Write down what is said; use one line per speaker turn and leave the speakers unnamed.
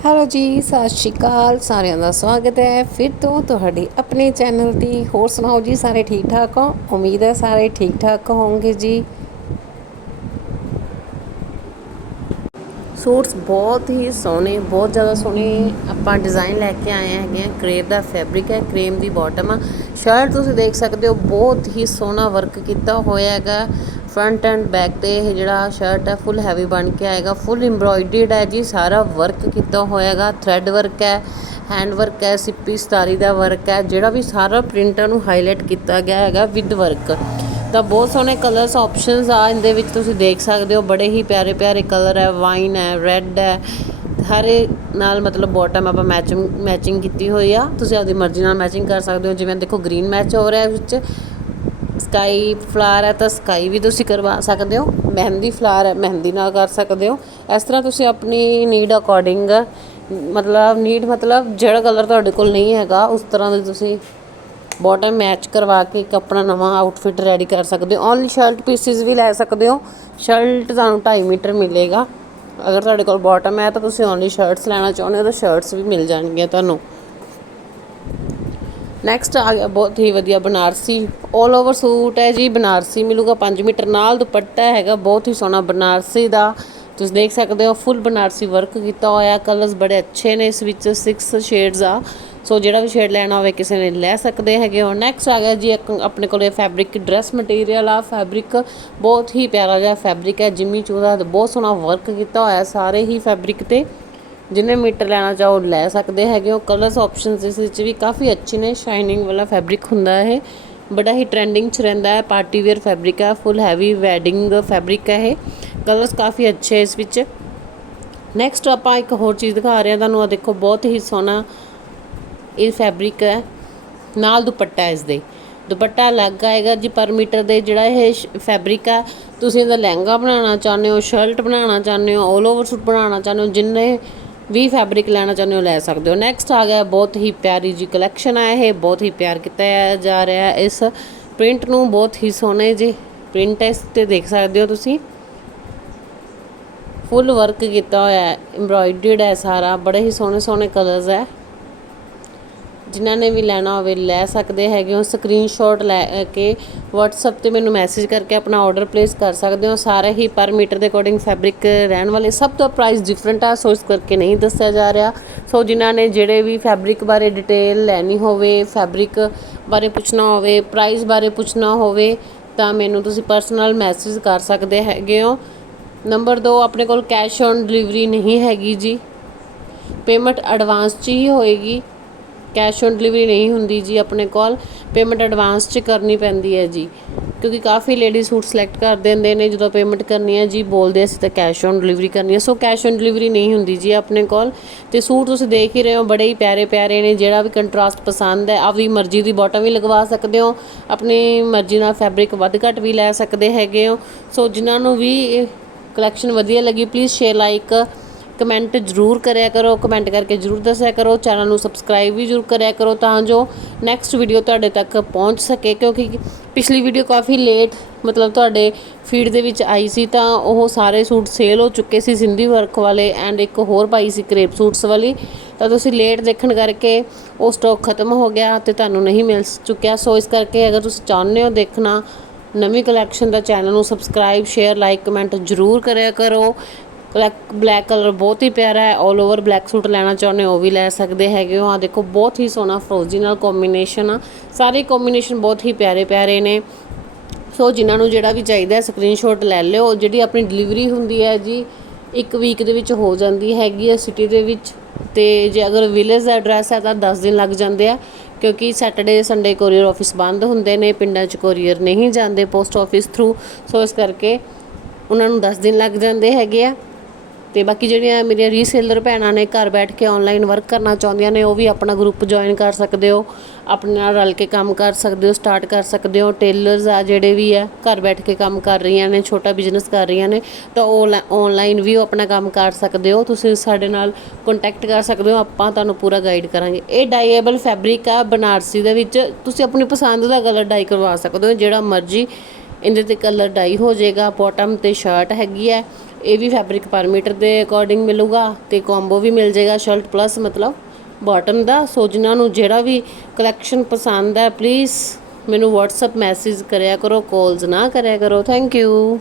Hello ਜੀ, ਸਤਿ ਸ਼੍ਰੀ ਅਕਾਲ, ਸਾਰਿਆਂ ਦਾ ਸਵਾਗਤ ਹੈ। ਫਿਰ ਤੋਂ ਤੁਹਾਡੇ ਆਪਣੇ ਚੈਨਲ 'ਤੇ ਹੋਰ ਸੁਣਾਓ ਜੀ, ਸਾਰੇ ਠੀਕ ਠਾਕ ਹੋ? ਉਮੀਦ ਹੈ ਸਾਰੇ ਠੀਕ ਠਾਕ ਹੋਵੋਗੇ ਜੀ। ਸੂਟਸ ਬਹੁਤ ਹੀ ਸੋਹਣੇ, ਬਹੁਤ ਜ਼ਿਆਦਾ ਸੋਹਣੇ ਆਪਾਂ ਡਿਜ਼ਾਈਨ ਲੈ ਕੇ ਆਏ ਹੈਗੇ ਆ ਕਰੇਪ ਦਾ ਫੈਬਰਿਕ ਹੈ ਕਰੀਮ ਦੀ ਬਾਟਮ ਆ। ਸ਼ਰਟ ਤੁਸੀਂ ਦੇਖ ਸਕਦੇ ਹੋ, ਬਹੁਤ ਹੀ ਸੋਹਣਾ ਵਰਕ ਕੀਤਾ ਹੋਇਆ ਹੈਗਾ। ਫਰੰਟ ਐਂਡ ਬੈਕ ਤੇ ਇਹ ਜਿਹੜਾ ਸ਼ਰਟ ਹੈ ਫੁੱਲ ਹੈਵੀ ਬਣ ਕੇ ਆਏਗਾ ਫੁੱਲ ਐਮਬ੍ਰੋਇਡਰਡ ਹੈ ਜੀ, ਸਾਰਾ ਵਰਕ ਕੀਤਾ ਹੋਇਆ ਹੈਗਾ ਥ੍ਰੈਡ ਵਰਕ ਹੈ ਹੈਂਡ ਵਰਕ ਹੈ, ਸਿੱਪੀ ਸਤਾਰੀ ਦਾ ਵਰਕ ਹੈ, ਜਿਹੜਾ ਵੀ ਸਾਰਾ ਪ੍ਰਿੰਟਾਂ ਨੂੰ ਹਾਈਲਾਈਟ ਕੀਤਾ ਗਿਆ ਹੈਗਾ ਵਿਦ ਵਰਕ ਤਾਂ ਬਹੁਤ ਸੋਹਣੇ ਕਲਰਸ ਆਪਸ਼ਨਸ ਆ, ਇਹਦੇ ਵਿੱਚ ਤੁਸੀਂ ਦੇਖ ਸਕਦੇ ਹੋ, ਬੜੇ ਹੀ ਪਿਆਰੇ ਪਿਆਰੇ ਕਲਰ ਹੈ ਵਾਈਨ ਹੈ ਰੈੱਡ ਹੈ, ਹਰੇ ਨਾਲ ਮਤਲਬ ਬਾਟਮ ਆਪਾਂ ਮੈਚਿੰਗ ਮੈਚਿੰਗ ਕੀਤੀ ਹੋਈ ਆ, ਤੁਸੀਂ ਆਪਦੀ ਮਰਜ਼ੀ ਨਾਲ ਮੈਚਿੰਗ ਕਰ ਸਕਦੇ ਹੋ, ਜਿਵੇਂ ਦੇਖੋ ਗ੍ਰੀਨ ਮੈਚ ਹੋ ਰਿਹਾ ਵਿੱਚ ਸਕਾਈ ਫਲਾਰ ਹੈ ਤਾਂ ਸਕਾਈ ਵੀ ਤੁਸੀਂ ਕਰਵਾ ਸਕਦੇ ਹੋ, ਮਹਿੰਦੀ ਫਲਾਰ ਹੈ, ਮਹਿੰਦੀ ਨਾਲ ਕਰ ਸਕਦੇ ਹੋ। ਇਸ ਤਰ੍ਹਾਂ ਤੁਸੀਂ ਆਪਣੀ ਨੀਡ ਅਕੋਰਡਿੰਗ ਮਤਲਬ ਨੀਡ ਮਤਲਬ ਜਿਹੜਾ ਕਲਰ ਤੁਹਾਡੇ ਕੋਲ ਨਹੀਂ ਹੈਗਾ, ਉਸ ਤਰ੍ਹਾਂ ਦੇ ਤੁਸੀਂ ਬਾਟਮ ਮੈਚ ਕਰਵਾ ਕੇ ਇੱਕ ਆਪਣਾ ਨਵਾਂ ਆਊਟਫਿਟ ਰੈਡੀ ਕਰ ਸਕਦੇ ਹੋ। ਓਨਲੀ ਸ਼ਰਟ ਪੀਸਿਸ ਵੀ ਲੈ ਸਕਦੇ ਹੋ। ਸ਼ਰਟ ਤੁਹਾਨੂੰ 2.5 ਮੀਟਰ ਮਿਲੇਗਾ। ਅਗਰ ਤੁਹਾਡੇ ਕੋਲ ਬਾਟਮ ਹੈ ਤਾਂ ਤੁਸੀਂ ਓਨਲੀ ਸ਼ਰਟਸ ਲੈਣਾ ਚਾਹੁੰਦੇ ਹੋ ਤਾਂ ਸ਼ਰਟਸ ਵੀ ਮਿਲ ਜਾਣਗੀਆਂ ਤੁਹਾਨੂੰ। ਨੈਕਸਟ ਆ ਗਿਆ, ਬਹੁਤ ਹੀ ਵਧੀਆ ਬਨਾਰਸੀ 올 ਓਵਰ ਸੂਟ ਹੈ ਜੀ, ਬਨਾਰਸੀ ਮਿਲੂਗਾ 5 ਮੀਟਰ ਨਾਲ, ਦੁਪੱਟਾ ਹੈਗਾ, ਬਹੁਤ ਹੀ ਸੋਹਣਾ ਬਨਾਰਸੀ ਦਾ। ਤੁਸੀਂ ਦੇਖ ਸਕਦੇ ਹੋ ਫੁੱਲ ਬਨਾਰਸੀ ਵਰਕ ਕੀਤਾ ਹੋਇਆ ਕਲਰਸ ਬੜੇ ਅੱਛੇ ਨੇ ਇਸ ਵਿੱਚ 6 ਸ਼ੇਡਸ ਆ। ਸੋ ਜਿਹੜਾ ਵੀ ਸ਼ੇਡ ਲੈਣਾ ਹੋਵੇ, ਕਿਸੇ ਨੇ ਲੈ ਸਕਦੇ ਹੈਗੇ ਹੋ। ਨੈਕਸਟ ਆ ਗਿਆ ਜੀ, ਇੱਕ ਆਪਣੇ ਕੋਲੇ ਫੈਬਰਿਕ ਡਰੈਸ ਮਟੀਰੀਅਲ ਆ ਫੈਬਰਿਕ ਬਹੁਤ ਹੀ ਪਿਆਰਾ ਜਿਹਾ ਫੈਬਰਿਕ ਹੈ, ਜਿੰਮੀ ਚੂ ਦਾ, ਬਹੁਤ ਸੋਹਣਾ ਵਰਕ ਕੀਤਾ ਹੋਇਆ, ਸਾਰੇ ਹੀ ਫੈਬਰਿਕ ਤੇ। ਜਿੰਨੇ ਮੀਟਰ ਲੈਣਾ ਚਾਹੋ ਲੈ ਸਕਦੇ ਹੈਗੇ ਉਹ ਕਲਰਸ ਆਪਸ਼ਨਸ ਇਸ ਵਿੱਚ ਵੀ ਕਾਫੀ ਅੱਛੇ ਨੇ। ਸ਼ਾਈਨਿੰਗ ਵਾਲਾ ਫੈਬਰਿਕ ਹੁੰਦਾ ਹੈ ਬੜਾ ਹੀ ਟ੍ਰੈਂਡਿੰਗ 'ਚ ਰਹਿੰਦਾ ਹੈ। ਪਾਰਟੀ ਵੇਅਰ ਫੈਬਰਿਕ ਹੈ ਫੁੱਲ ਹੈਵੀ ਵੈਡਿੰਗ ਫੈਬਰਿਕ ਹੈ ਇਹ। ਕਲਰਸ ਕਾਫੀ ਅੱਛੇ ਇਸ ਵਿੱਚ। ਨੈਕਸਟ ਆਪਾਂ ਇੱਕ ਹੋਰ ਚੀਜ਼ ਦਿਖਾ ਰਹੇ ਹਾਂ। ਤੁਹਾਨੂੰ ਆ ਦੇਖੋ, ਬਹੁਤ ਹੀ ਸੋਹਣਾ ਇਹ ਫੈਬਰਿਕ ਹੈ। ਨਾਲ ਦੁਪੱਟਾ ਇਸ ਦੇ। ਦੁਪੱਟਾ ਅਲੱਗ ਆਏਗਾ ਜੀ ਪਰ ਮੀਟਰ ਦੇ ਜਿਹੜਾ ਇਹ ਫੈਬਰਿਕ ਆ, ਤੁਸੀਂ ਇਹਦਾ ਲਹਿੰਗਾ ਬਣਾਉਣਾ ਚਾਹੁੰਦੇ ਹੋ ਸ਼ਰਟ ਬਣਾਉਣਾ ਚਾਹੁੰਦੇ ਹੋ 올 ਓਵਰ ਸੂਟ ਬਣਾਉਣਾ ਚਾਹੁੰਦੇ ਹੋ, ਜਿੰਨੇ ਵੀ ਫੈਬਰਿਕ ਲੈਣਾ ਚਾਹੁੰਦੇ ਹੋ, ਲੈ ਸਕਦੇ ਹੋ। ਨੈਕਸਟ ਆ ਗਿਆ, ਬਹੁਤ ਹੀ ਪਿਆਰੀ ਜੀ ਕਲੈਕਸ਼ਨ ਆ ਇਹ, ਬਹੁਤ ਹੀ ਪਿਆਰ ਕੀਤਾ ਜਾ ਰਿਹਾ ਹੈ ਇਸ ਪ੍ਰਿੰਟ ਨੂੰ, ਬਹੁਤ ਹੀ ਸੋਹਣੇ ਜੀ ਪ੍ਰਿੰਟ ਇਸ ਤੇ ਦੇਖ ਸਕਦੇ ਹੋ ਤੁਸੀਂ। ਫੁੱਲ ਵਰਕ ਕੀਤਾ ਹੋਇਆ ਹੈ ਐਮਬ੍ਰੋਇਡਰਡ ਹੈ ਸਾਰਾ, ਬੜੇ ਹੀ ਸੋਹਣੇ ਸੋਹਣੇ ਕਲਰਸ ਹੈ। ਜਿਨ੍ਹਾਂ ਨੇ ਵੀ ਲੈਣਾ ਹੋਵੇ ਲੈ ਸਕਦੇ ਹੈਗੇ ਹੋ। ਸਕਰੀਨਸ਼ਾਟ ਲੈ ਕੇ WhatsApp ਤੇ ਮੈਨੂੰ ਮੈਸੇਜ ਕਰਕੇ ਆਪਣਾ ਆਰਡਰ ਪਲੇਸ ਕਰ ਸਕਦੇ ਹੋ। ਸਾਰੇ ਹੀ ਪਰ ਮੀਟਰ ਦੇ ਅਕੋਰਡਿੰਗ ਫੈਬਰਿਕ ਰਹਿਣ ਵਾਲੇ। ਸਭ ਤੋਂ ਪ੍ਰਾਈਸ ਡਿਫਰੈਂਟ ਆ ਸੋ ਇਸ ਕਰਕੇ ਨਹੀਂ ਦੱਸਿਆ ਜਾ ਰਿਹਾ। ਸੋ ਜਿਨ੍ਹਾਂ ਨੇ ਜਿਹੜੇ ਵੀ ਫੈਬਰਿਕ ਬਾਰੇ ਡਿਟੇਲ ਲੈਣੀ ਹੋਵੇ ਫੈਬਰਿਕ ਬਾਰੇ ਪੁੱਛਣਾ ਹੋਵੇ ਪ੍ਰਾਈਸ ਬਾਰੇ ਪੁੱਛਣਾ ਹੋਵੇ, ਤਾਂ ਮੈਨੂੰ ਤੁਸੀਂ ਪਰਸਨਲ ਮੈਸੇਜ ਕਰ ਸਕਦੇ ਹੈਗੇ ਹੋ। ਨੰਬਰ 2 ਆਪਣੇ ਕੋਲ ਕੈਸ਼ ਔਨ ਡਿਲੀਵਰੀ ਨਹੀਂ ਹੈਗੀ ਜੀ। ਪੇਮੈਂਟ ਐਡਵਾਂਸ 'ਚ ਹੀ ਹੋਏਗੀ। ਕੈਸ਼ ਔਨ ਡਿਲੀਵਰੀ ਨਹੀਂ ਹੁੰਦੀ ਜੀ ਆਪਣੇ ਕੋਲ ਪੇਮੈਂਟ ਐਡਵਾਂਸ 'ਚ ਕਰਨੀ ਪੈਂਦੀ ਹੈ ਜੀ। ਕਿਉਂਕਿ ਕਾਫੀ ਲੇਡੀ ਸੂਟ ਸਿਲੈਕਟ ਕਰ ਦਿੰਦੇ ਨੇ, ਜਦੋਂ ਪੇਮੈਂਟ ਕਰਨੀ ਹੈ ਜੀ, ਬੋਲਦੇ ਅਸੀਂ ਤਾਂ ਕੈਸ਼ ਔਨ ਡਿਲੀਵਰੀ ਕਰਨੀ ਹੈ। ਸੋ ਕੈਸ਼ ਔਨ ਡਿਲੀਵਰੀ ਨਹੀਂ ਹੁੰਦੀ ਜੀ ਆਪਣੇ ਕੋਲ। ਤੇ ਸੂਟ ਤੁਸੀਂ ਦੇਖ ਹੀ ਰਹੇ ਹੋ, ਬੜੇ ਹੀ ਪਿਆਰੇ ਪਿਆਰੇ ਨੇ, ਜਿਹੜਾ ਵੀ ਕੰਟਰਾਸਟ ਪਸੰਦ ਹੈ, ਆਪਦੀ ਮਰਜ਼ੀ ਦੀ ਬਾਟਮ ਵੀ ਲਗਵਾ ਸਕਦੇ ਹੋ, ਆਪਣੀ ਮਰਜ਼ੀ ਨਾਲ ਫੈਬਰਿਕ ਵੱਧ ਘੱਟ ਵੀ ਲੈ ਸਕਦੇ ਹੈਗੇ ਹੋ। ਸੋ ਜਿਨ੍ਹਾਂ ਨੂੰ ਵੀ ਕਲੈਕਸ਼ਨ ਵਧੀਆ ਲੱਗੀ ਪਲੀਜ਼ ਸ਼ੇਅਰ ਲਾਈਕ ਕਮੈਂਟ ਜ਼ਰੂਰ ਕਰਿਆ ਕਰੋ ਕਮੈਂਟ ਕਰਕੇ ਜ਼ਰੂਰ ਦੱਸਿਆ ਕਰੋ ਚੈਨਲ ਨੂੰ ਸਬਸਕ੍ਰਾਈਬ ਵੀ ਜ਼ਰੂਰ ਕਰਿਆ ਕਰੋ ਤਾਂ ਜੋ ਨੈਕਸਟ ਵੀਡੀਓ ਤੁਹਾਡੇ ਤੱਕ ਪਹੁੰਚ ਸਕੇ, ਕਿਉਂਕਿ ਪਿਛਲੀ ਵੀਡੀਓ ਕਾਫੀ ਲੇਟ ਮਤਲਬ ਤੁਹਾਡੇ ਫੀਡ ਦੇ ਵਿੱਚ ਆਈ ਸੀ ਤਾਂ ਉਹ ਸਾਰੇ ਸੂਟ ਸੇਲ ਹੋ ਚੁੱਕੇ ਸੀ ਸਿੰਧੀ ਵਰਕ ਵਾਲੇ ਐਂਡ ਇੱਕ ਹੋਰ ਪਾਈ ਸੀ ਕ੍ਰੇਪ ਸੂਟਸ ਵਾਲੀ। ਤਾਂ ਤੁਸੀਂ ਲੇਟ ਦੇਖਣ ਕਰਕੇ ਉਹ ਸਟਾਕ ਖਤਮ ਹੋ ਗਿਆ ਤੇ ਤੁਹਾਨੂੰ ਨਹੀਂ ਮਿਲ ਚੁੱਕਿਆ। ਸੋ ਇਸ ਕਰਕੇ ਅਗਰ ਤੁਸੀਂ ਚਾਹੁੰਦੇ ਹੋ ਦੇਖਣਾ ਨਵੀਂ ਕਲੈਕਸ਼ਨ ਦਾ ਚੈਨਲ ਨੂੰ ਸਬਸਕ੍ਰਾਈਬ ਸ਼ੇਅਰ ਲਾਈਕ ਕਮੈਂਟ ਜ਼ਰੂਰ ਕਰਿਆ ਕਰੋ। ਬਲੈਕ ਬਲੈਕ ਕਲਰ ਬਹੁਤ ਹੀ ਪਿਆਰਾ ਹੈ। 올 ਓਵਰ ਬਲੈਕ ਸੂਟ ਲੈਣਾ ਚਾਹੁੰਦੇ ਹੋ ਉਹ ਵੀ ਲੈ ਸਕਦੇ ਹੈਗੇ ਹੋ। ਆ ਦੇਖੋ, ਬਹੁਤ ਹੀ ਸੋਹਣਾ ਫਰੋਜ਼ੀ ਨਾਲ ਕੰਬੀਨੇਸ਼ਨ ਆ। ਸਾਰੇ ਕੰਬੀਨੇਸ਼ਨ ਬਹੁਤ ਹੀ ਪਿਆਰੇ ਪਿਆਰੇ ਨੇ। ਸੋ ਜਿਨ੍ਹਾਂ ਨੂੰ ਜਿਹੜਾ ਵੀ ਚਾਹੀਦਾ ਹੈ ਸਕਰੀਨਸ਼ਾਟ ਲੈ ਲਿਓ। ਜਿਹੜੀ ਆਪਣੀ ਡਿਲੀਵਰੀ ਹੁੰਦੀ ਹੈ ਜੀ, ਇੱਕ ਵੀਕ ਦੇ ਵਿੱਚ ਹੋ ਜਾਂਦੀ ਹੈਗੀ ਹੈ ਸਿਟੀ ਦੇ ਵਿੱਚ। ਤੇ ਜੇ ਅਗਰ ਵਿਲੇਜ ਦਾ ਐਡਰੈਸ ਹੈ, ਤਾਂ 10 ਦਿਨ ਲੱਗ ਜਾਂਦੇ ਆ। ਕਿਉਂਕਿ ਸੈਟਰਡੇ ਸੰਡੇ ਕੋਰੀਅਰ ਆਫਿਸ ਬੰਦ ਹੁੰਦੇ ਨੇ। ਪਿੰਡਾਂ 'ਚ ਕੋਰੀਅਰ ਨਹੀਂ ਜਾਂਦੇ ਪੋਸਟ ਆਫਿਸ ਥਰੂ ਸੋ ਇਸ ਕਰਕੇ ਉਹਨਾਂ ਨੂੰ 10 ਦਿਨ ਲੱਗ ਜਾਂਦੇ ਹੈਗੇ ਆ। ਤੇ ਬਾਕੀ ਜਿਹੜੀਆਂ ਮੇਰੀਆਂ ਰੀਸੇਲਰ ਭੈਣਾਂ ਨੇ ਘਰ ਬੈਠ ਕੇ ਆਨਲਾਈਨ ਵਰਕ ਕਰਨਾ ਚਾਹੁੰਦੀਆਂ ਨੇ, ਉਹ ਵੀ ਆਪਣਾ ਗਰੁੱਪ ਜੁਆਇਨ ਕਰ ਸਕਦੇ ਹੋ। ਆਪਣੇ ਨਾਲ ਰਲ ਕੇ ਕੰਮ ਕਰ ਸਕਦੇ ਹੋ ਸਟਾਰਟ ਕਰ ਸਕਦੇ ਹੋ। ਟੇਲਰਸ ਆ ਜਿਹੜੇ ਵੀ ਆ, ਘਰ ਬੈਠ ਕੇ ਕੰਮ ਕਰ ਰਹੀਆਂ ਨੇ, ਛੋਟਾ ਬਿਜ਼ਨਸ ਕਰ ਰਹੀਆਂ ਨੇ, ਤਾਂ ਉਹ ਆਨਲਾਈਨ ਵੀ ਉਹ ਆਪਣਾ ਕੰਮ ਕਰ ਸਕਦੇ ਹੋ। ਤੁਸੀਂ ਸਾਡੇ ਨਾਲ ਕੰਟੈਕਟ ਕਰ ਸਕਦੇ ਹੋ, ਆਪਾਂ ਤੁਹਾਨੂੰ ਪੂਰਾ ਗਾਈਡ ਕਰਾਂਗੇ। ਇਹ ਡਾਈਏਬਲ ਫੈਬਰਿਕ ਆ ਬਨਾਰਸੀ ਦੇ ਵਿੱਚ, ਤੁਸੀਂ ਆਪਣੀ ਪਸੰਦ ਦਾ ਕਲਰ ਡਾਈ ਕਰਵਾ ਸਕਦੇ ਹੋ, ਜਿਹੜਾ ਮਰਜ਼ੀ ਇਹਦੇ ਤੇ ਕਲਰ ਡਾਈ ਹੋ ਜਾਏਗਾ ਬਾਟਮ ਤੇ ਸ਼ਰਟ ਹੈਗੀ ਹੈ ਇਹ ਵੀ ਫੈਬਰਿਕ ਪਰ ਮੀਟਰ ਦੇ ਅਕੋਰਡਿੰਗ ਮਿਲੂਗਾ ਤੇ ਕੰਬੋ ਵੀ ਮਿਲ ਜਾਏਗਾ ਸ਼ਰਟ ਪਲੱਸ ਮਤਲਬ ਬਾਟਮ ਦਾ। ਸੋ ਜਿਨ੍ਹਾਂ ਨੂੰ ਜਿਹੜਾ ਵੀ ਕਲੈਕਸ਼ਨ ਪਸੰਦ ਹੈ ਪਲੀਜ਼ ਮੈਨੂੰ WhatsApp ਮੈਸੇਜ ਕਰਿਆ ਕਰੋ ਕਾਲਸ ਨਾ ਕਰਿਆ ਕਰੋ। Thank you